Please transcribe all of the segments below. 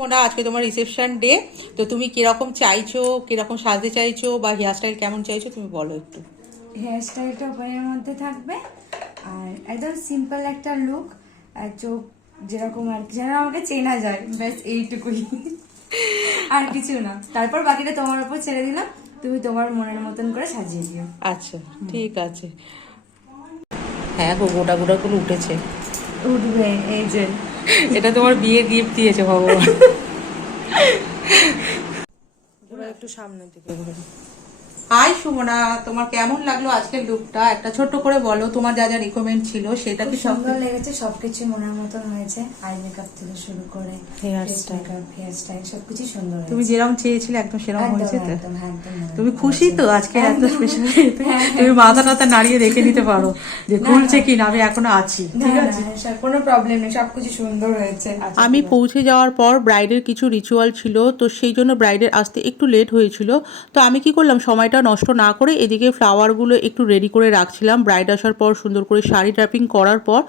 মোনা, আজকে তোমার reception day, তো তুমি কিরকম চাইছো, কিরকম সাজতে চাইছো বা হেয়ার স্টাইল কেমন চাইছো তুমি বলো একটু। হেয়ার স্টাইলটা ওপেনের মধ্যে থাকবে আর একদম সিম্পল একটা লুক। আর চোখ যেরকম আর কি, যেন আমাকে চেনা যায়, ব্যাস এইটুকুই, আর কিছু না। তারপর বাকিটা তোমার উপর ছেড়ে দিলাম, তুমি তোমার মনের মতন করে সাজিয়ে দিও। আচ্ছা, ঠিক আছে। হ্যাঁ গো, গোটা গোটা গুলো উঠেছে। উঠবে, এই যে এটা তোমার বিয়ে গিফট দিয়েছে ভগবান। এবার একটু সামনের দিকে ঘুরে। হাই সুমনা, তোমার কেমন লাগলো আজকের লুকটা? একটা ছোট্ট করে বলো, তোমার যা যা রিকমেন্ড ছিল সেটা খুব কি সব সুন্দর লেগেছে, সবকিছু মনের মতন হয়েছে। আই মেকআপ থেকে শুরু করে hair face style, makeup, hair style সবকিছু সুন্দর হয়েছে। তুমি যেরকম চেয়েছিলে একদম সেরকম একদম হয়েছে তো? একদম একদম মনের তুমি মতো খুশি হয়েছে। তো আজকে এত একদম। স্পেশাল? হ্যাঁ, তুমি হ্যাঁ। মাথা টাথা নাড়িয়ে দেখে নিতে পারো যে না, খুলছে না। কি না, আমি এখনো আছি, না ঠিক না আছে। স্যার, কোনো প্রবলেম নেই, সবকিছু সুন্দর হয়েছে। আমি পৌঁছে যাওয়ার পর ব্রাইডের কিছু রিচুয়াল ছিল, তো সেই জন্য ব্রাইডের আসতে একটু লেট হয়েছিল। তো আমি কি করলাম, সময়টা নষ্ট না করে এদিকে ফ্লাওয়ারগুলো একটু রেডি করে রাখছিলাম। ব্রাইড আসার পর সুন্দর করে শাড়ি ড্রাপিং করার পর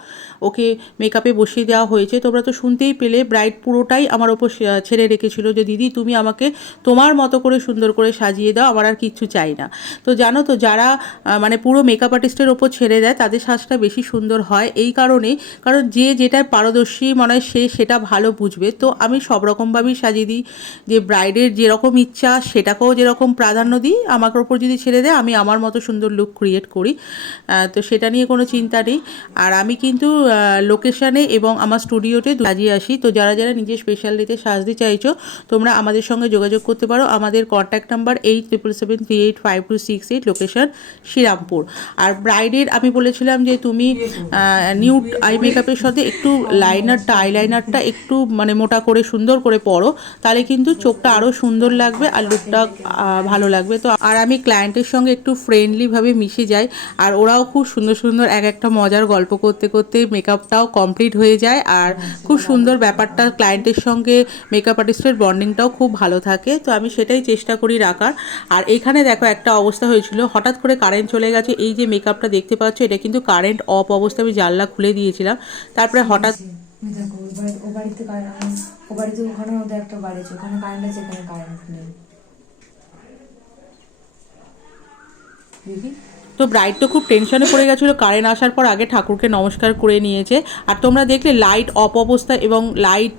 ওকে মেকআপে বসিয়ে দেওয়া হয়েছে। তোমরা তো শুনতেই পেলে, ব্রাইড পুরোটাই আমার ওপর ছেড়ে রেখেছিল যে দিদি তুমি আমাকে তোমার মতো করে সুন্দর করে সাজিয়ে দাও, আমার আর কিচ্ছু চাই না। তো জানো তো, যারা মানে পুরো মেকআপ আর্টিস্টের ওপর ছেড়ে দেয় তাদের সাজটা বেশি সুন্দর হয়, এই কারণেই। কারণ যে যেটায় পারদর্শী মনে হয় সে সেটা ভালো বুঝবে। তো আমি সব রকমভাবেই সাজিয়ে দিই, যে ব্রাইডের যেরকম ইচ্ছা সেটাকেও যেরকম প্রাধান্য দিই, আমার ওপর যদি ছেড়ে দেয় আমি আমার মতো সুন্দর লুক ক্রিয়েট করি। তো সেটা নিয়ে কোনো চিন্তা নেই। আর আমি কিন্তু লোকেশানে এবং আমার স্টুডিওতে সাজিয়ে আসি। তো যারা যারা নিজের স্পেশাল ডেতে সাজতে চাইছো তোমরা আমাদের সঙ্গে যোগাযোগ করতে পারো। আমাদের কন্ট্যাক্ট নাম্বার 8777385268, লোকেশন শ্রীরামপুর। আর ব্রাইডের আমি বলেছিলাম যে তুমি নিউড আই মেকআপের সাথে একটু আইলাইনারটা একটু মানে মোটা করে সুন্দর করে পরো, তাহলে কিন্তু চোখটা আরও সুন্দর লাগবে আর লুকটা ভালো লাগবে। তো আর আমি ক্লায়েন্টের সঙ্গে একটু ফ্রেন্ডলিভাবে মিশে যাই, আর ওরাও খুব সুন্দর সুন্দর এক একটা মজার গল্প করতে করতে মেকআপটাও কমপ্লিট হয়ে যায়। আর খুব সুন্দর ব্যাপারটা, ক্লায়েন্টের সঙ্গে মেকআপ আর্টিস্টের বন্ডিংটাও খুব ভালো থাকে। তো আমি সেটাই চেষ্টা করি রাখার। আর এখানে দেখো একটা অবস্থা হয়েছিল, হঠাৎ করে কারেন্ট চলে গেছে। এই যে মেকআপটা দেখতে পাচ্ছ এটা কিন্তু কারেন্ট অফ অবস্থায় আমি জানলা খুলে দিয়েছিলাম, তারপরে হঠাৎ দেখো ও বাড়িতে ও বাড়িতে ওখানে ওদের একটা বাড়ি আছে, ওখানে কারেন্ট আছে, এখানে কারেন্ট নেই। দিদি তো ব্রাইড তো খুব টেনশনে পড়ে গেছিলো, কারেন্ট আসার পর আগে ঠাকুরকে নমস্কার করে নিয়েছে। আর তোমরা দেখলে লাইট অফ অবস্থা এবং লাইট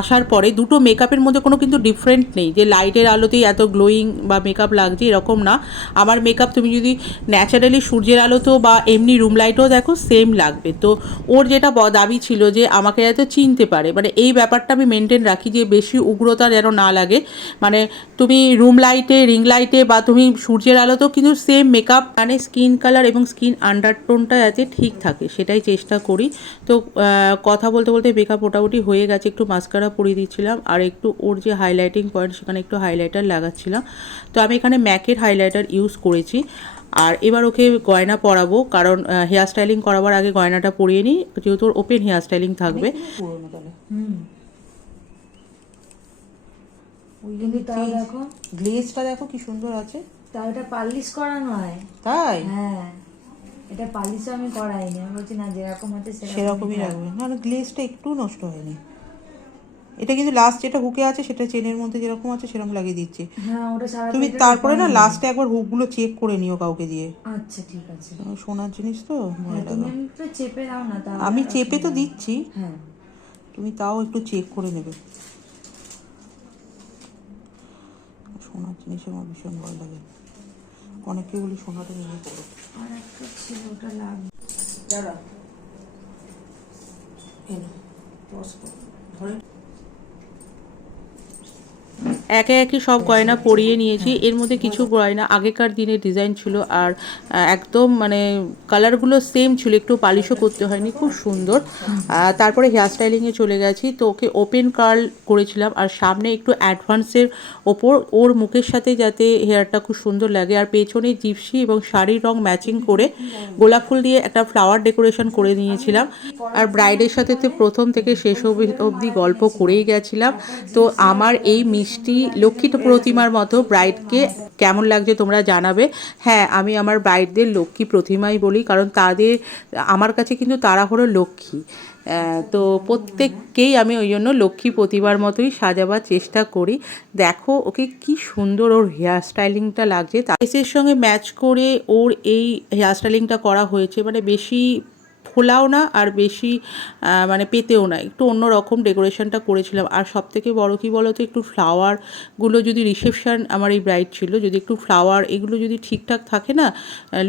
আসার পরে দুটো মেকআপের মধ্যে কোনো কিন্তু ডিফারেন্ট নেই, যে লাইটের আলোতেই এত গ্লোয়িং বা মেকআপ লাগছে এরকম না। আমার মেকআপ তুমি যদি ন্যাচারালি সূর্যের আলোতেও বা এমনি রুম লাইটেও দেখো সেম লাগবে। তো ওর যেটা দাবি ছিল যে আমাকে যাতে চিনতে পারে, মানে এই ব্যাপারটা আমি মেনটেন রাখি, যে বেশি উগ্রতা যেন না লাগে। মানে তুমি রুম লাইটে, রিং লাইটে বা তুমি সূর্যের আলোতেও কিন্তু সেম মেকআপ, মানে স্কিন কালার এবং স্কিন আন্ডারটোনটা যাতে ঠিক থাকে সেটাই চেষ্টা করি। তো কথা বলতে বলতে মেকআপ মোটামুটি হয়ে গেছে, একটু মাস্কারা পরিয়ে দিচ্ছিলাম আর একটু ওর যে হাইলাইটিং পয়েন্ট সেখানে একটু হাইলাইটার লাগাচ্ছিলাম। তো আমি এখানে ম্যাকের হাইলাইটার ইউজ করেছি। আর এবার ওকে গয়না পরাবো, কারণ হেয়ার স্টাইলিং করাবার আগে গয়নাটা পরিয়ে নিই, যেহেতু ওর ওপেন হেয়ার স্টাইলিং থাকবে। কিন্তু তাও দেখো গ্লেজটা দেখো কি সুন্দর আছে। তাও এটা পালিশ করা নয়। তাই? হ্যাঁ, এটা পালিশও আমি করাইনি, আমি বলছি না যেরকম আছে সেরকমই রাখবে, না না গ্লেজটা একটু নষ্ট হয়নি। এটা কিন্তু লাস্ট যেটা হুকে আছে সেটা চেনের মধ্যে যেরকম আছে সেরকম লাগিয়ে দিচ্ছে। হ্যাঁ, ওটা সারা তুমি তারপরে না লাস্টে একবার হুকগুলো চেক করে নিও কাউকে দিয়ে। আচ্ছা ঠিক আছে। সোনার জিনিস তো ভয় হ্যাঁ, তুমি লাগা। একটু চেপে দাও না, তাহলে আমি চেপে তো দিচ্ছি, হ্যাঁ তুমি তাও একটু চেক করে নেবে। সোনার জিনিসে আমার ভীষণ ভয় লাগে, অনেকে বলি সোনাটা নিয়ে করো। আর একটা ছিল ওটা লাগবে। দাঁড়া ধরে একে একে সব গয়না পরিয়ে নিয়েছি। এর মধ্যে কিছু গয়না আগেকার দিনের ডিজাইন ছিল, আর একদম মানে কালারগুলো সেম ছিল, একটু পালিশও করতে হয়নি, খুব সুন্দর। তারপরে হেয়ার স্টাইলিংয়ে চলে গেছি। তো ওকে ওপেন কার্ল করেছিলাম, আর সামনে একটু অ্যাডভান্সের ওপর ওর মুখের সাথে যাতে হেয়ারটা খুব সুন্দর লাগে। আর পেছনে জিপসি এবং শাড়ির রং ম্যাচিং করে গোলাপ ফুল দিয়ে একটা ফ্লাওয়ার ডেকোরেশন করে নিয়েছিলাম। আর ব্রাইডের সাথে তো প্রথম থেকে শেষ অবধি গল্প করেই গেছিলাম। তো আমার এই মিষ্টি লক্ষ্মী প্রতিমার মতো ব্রাইডকে কেমন লাগছে তোমরা জানাবে। হ্যাঁ, আমি আমার ব্রাইডদের লক্ষ্মী প্রতিমাই বলি, কারণ তাদের আমার কাছে কিন্তু তারা হলো লক্ষ্মী। তো প্রত্যেককেই আমি ওই জন্য লক্ষ্মী প্রতিবার মতোই সাজাবার চেষ্টা করি। দেখো ওকে কি সুন্দর ওর হেয়ার স্টাইলিংটা লাগছে, ড্রেসের সঙ্গে ম্যাচ করে ওর এই হেয়ার স্টাইলিংটা করা হয়েছে। মানে বেশি ফোলাও না আর বেশি মানে পেতেও না, একটু অন্য রকম ডেকোরেশনটা করেছিলাম। আর সবথেকে বড় কী বলো তো, একটু ফ্লাওয়ারগুলো যদি রিসেপশন আমার এই ব্রাইড ছিল, যদি একটু ফ্লাওয়ার এগুলো যদি ঠিকঠাক থাকে না,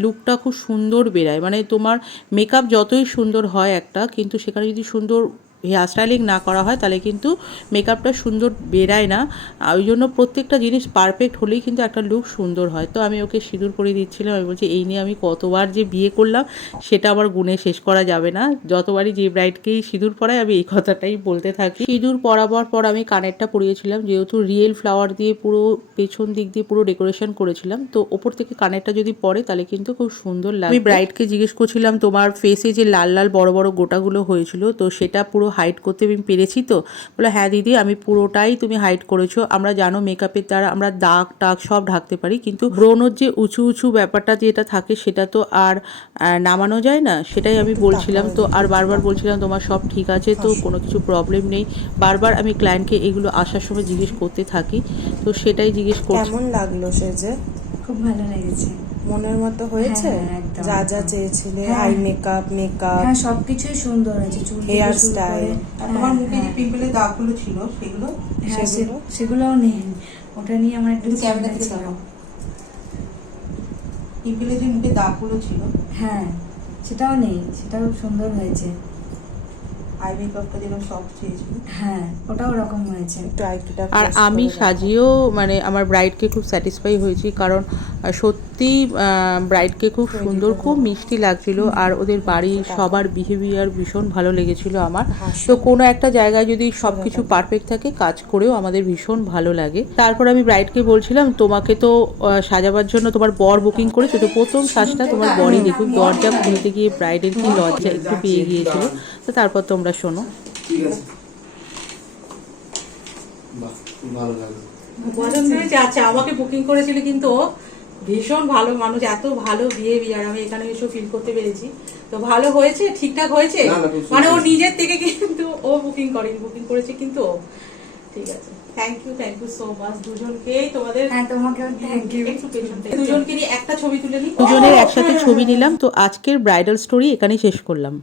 লুকটা খুব সুন্দর বেরায়। মানে তোমার মেকআপ যতই সুন্দর হয় একটা, কিন্তু সেখানে যদি সুন্দর হেয়ার স্টাইলিং না করা হয় তাহলে কিন্তু মেকআপটা সুন্দর বেরায় না। ওই জন্য প্রত্যেকটা জিনিস পারফেক্ট হলেই কিন্তু একটা লুক সুন্দর হয়। তো আমি ওকে সিঁদুর পরিয়ে দিচ্ছিলাম। আমি বলছি এই নিয়ে আমি কতবার যে বিয়ে করলাম সেটা আবার গুণে শেষ করা যাবে না। যতবারই যে ব্রাইডকেই সিঁদুর পরাই আমি এই কথাটাই বলতে থাকি। সিঁদুর পরাবার পর আমি কানেরটা পরিয়েছিলাম, যেহেতু রিয়েল ফ্লাওয়ার দিয়ে পুরো পেছন দিক দিয়ে পুরো ডেকোরেশন করেছিলাম। তো ওপর থেকে কানেরটা যদি পরে তাহলে কিন্তু খুব সুন্দর লাগে। আমি ব্রাইডকে জিজ্ঞেস করছিলাম তোমার ফেসে যে লাল লাল বড় বড় গোটাগুলো হয়েছিল, তো সেটা পুরো হাইড করতে আমি পেরেছি তো? বলে হ্যাঁ দিদি, আমি পুরোটাই তুমি হাইড করেছো। আমরা জানো মেকআপের দ্বারা আমরা দাগ টাগ সব ঢাকতে পারি, কিন্তু ব্রণর যে উঁচু উঁচু ব্যাপারটা যেটা থাকে সেটা তো আর নামানো যায় না। সেটাই আমি বলছিলাম। তো আর বারবার বলছিলাম তোমার সব ঠিক আছে তো, কোনো কিছু প্রবলেম নেই। বারবার আমি ক্লায়েন্টকে এগুলো আসার সময় জিজ্ঞেস করতে থাকি, তো সেটাই জিজ্ঞেস করছি। কেমন লাগলো সেজে? খুব ভালো লেগেছে। মনের মতো হয়েছে? হ্যাঁ, একদম, যা যা একদম। চেয়েছিলে, হ্যাঁ। আই মেকআপ হ্যাঁ, সবকিছুই সুন্দর হয়েছে। চুল থেকে হেয়ার শুরু স্টাইল। করে। আর তোমার হ্যাঁ, মুখে যে পিম্পলের দাগগুলো ছিল সেগুলো, হ্যাঁ, সেগুলো? সেগুলোও নেই। ওটা নিয়ে আমার একটু ক্যামেরা চিন্তা থেকে ছিল। দেখাও। পিম্পলের যে মুখে দাগগুলো ছিল, হ্যাঁ, সেটাও নেই, সেটাও সুন্দর হয়েছে। আই মেকআপটা যেন সফট চেয়েছিল। হ্যাঁ, ওটাও ওরকম হয়েছে। একটু আইটুটা আর আমি সাজিয়েও মানে আমার ব্রাইডকে খুব স্যাটিসফাই হয়েছি, কারণ সত্যি ব্রাইডকে খুব সুন্দর, খুব মিষ্টি লাগছিল। আর ওদের বাড়ির সবার বিহেভিয়ার ভীষণ ভালো লেগেছিল আমার। তো কোনো একটা জায়গায় যদি সব কিছু পারফেক্ট থাকে, কাজ করেও আমাদের ভীষণ ভালো লাগে। তারপর আমি ব্রাইডকে বলছিলাম তোমাকে তো সাজাবার জন্য তোমার বর বুকিং করেছে, তো প্রথম সাজটা তোমার বরই দেখুক। দরজা খুলতে গিয়ে ব্রাইডের কি লজ্জা একটু পেয়ে গিয়েছিল। তো তারপর তোমরা শোনো। ঠিক আছে, বাহ, খুব ভালো লাগলো। পছন্দ হয়েছে? আচ্ছা, আমাকে বুকিং করেছিল, কিন্তু ও ভীষণ ভালো মানুষ, এত ভালো বিহেভিয়ার আমি এখানে এসে ফিল করতে পেরেছি। তো ভালো হয়েছে, ঠিকঠাক হয়েছে। না, না, খুব সুন্দর মানে ও হয়েছে। নিজের থেকে কিন্তু ও বুকিং করেনি, বুকিং করেছে কিন্তু ও। ঠিক আছে, থ্যাংক ইউ সো মাচ দুজনকেই। তোমাদের হ্যাঁ, তোমাকেও থ্যাংক ইউ। একটু পেছন থেকে দুজনকে নিয়ে একটা ছবি তুলে নিই। দুজনের একসাথে ছবি নিলাম। তো আজকের ব্রাইডাল স্টোরি এখানেই শেষ করলাম।